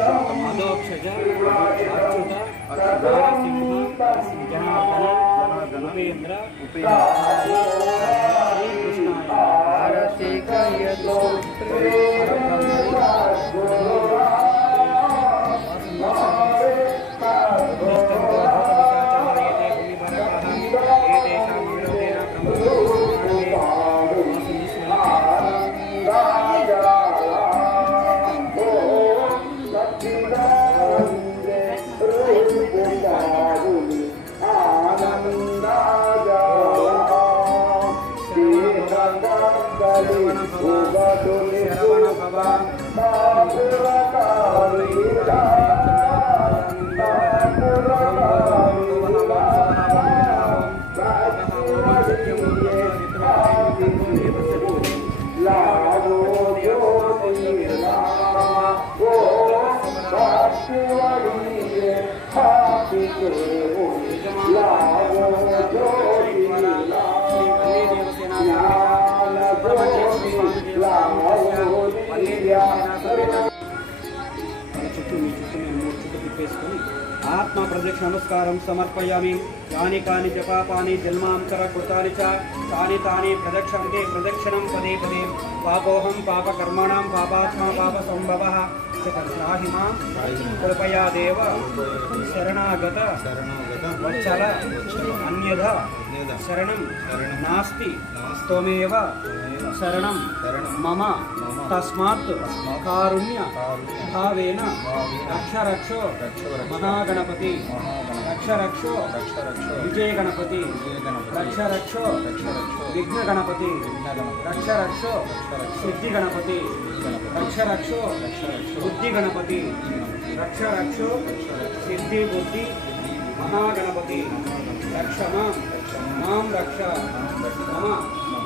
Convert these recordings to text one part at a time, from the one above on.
अधोक्षज अच्युत नारसिंह जनार्दन उपेन्द्र आत्मा प्रदक्षिण नमस्कारं समर्पयामि। यानि कानि जपापानि जन्मांतर कृतानि च तानि तानि प्रदक्षन्ते प्रदक्षिणं पदे पदे। पापोऽहं पापकर्मणां पापात्मा पापसंभवः च तत्राहि मां कृपया देव शरणागत वत्सल अन्यथा शरणं नास्ति त्वमेव शरणं मम तस्मात् कारुण्य भावेन रक्ष रक्षो महागणपति रक्ष रक्षो विजय गणपति रक्ष रक्षो विघ्न गणपति रक्ष रक्षो सिद्धि गणपति रक्ष रक्षो बुद्धि गणपति रक्ष रक्षो सिद्धि बुद्धि महागणपति रक्ष मां रक्ष मम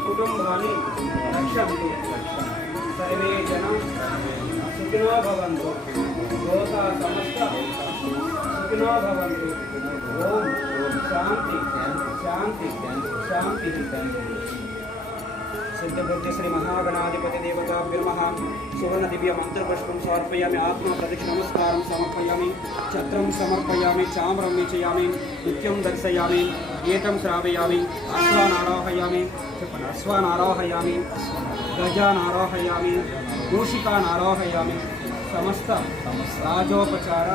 कुटुंबानि रक्षन्तु सर्वे जना सुखिनो भवन्तु लोका समस्ता सुखिनो भवन्तु। ओम शांति शांति शांति। सिद्धबुद्धि श्री महागणाधिपति देवताभ्यो नमः। सुवर्ण दिव्य मंत्रपुष्पं समर्पयामि। आत्मा प्रदक्षिण नमस्कारं समर्पयामि। छत्रं समर्पयामि। चाम्रं वीचयामि। नित्यं दर्शयामि। एतं श्रावयामि। अश्वान् आरोहयामि। गजान् आरोहयामि। मूषिकान् आरोहयामि। समस्त राजोपचार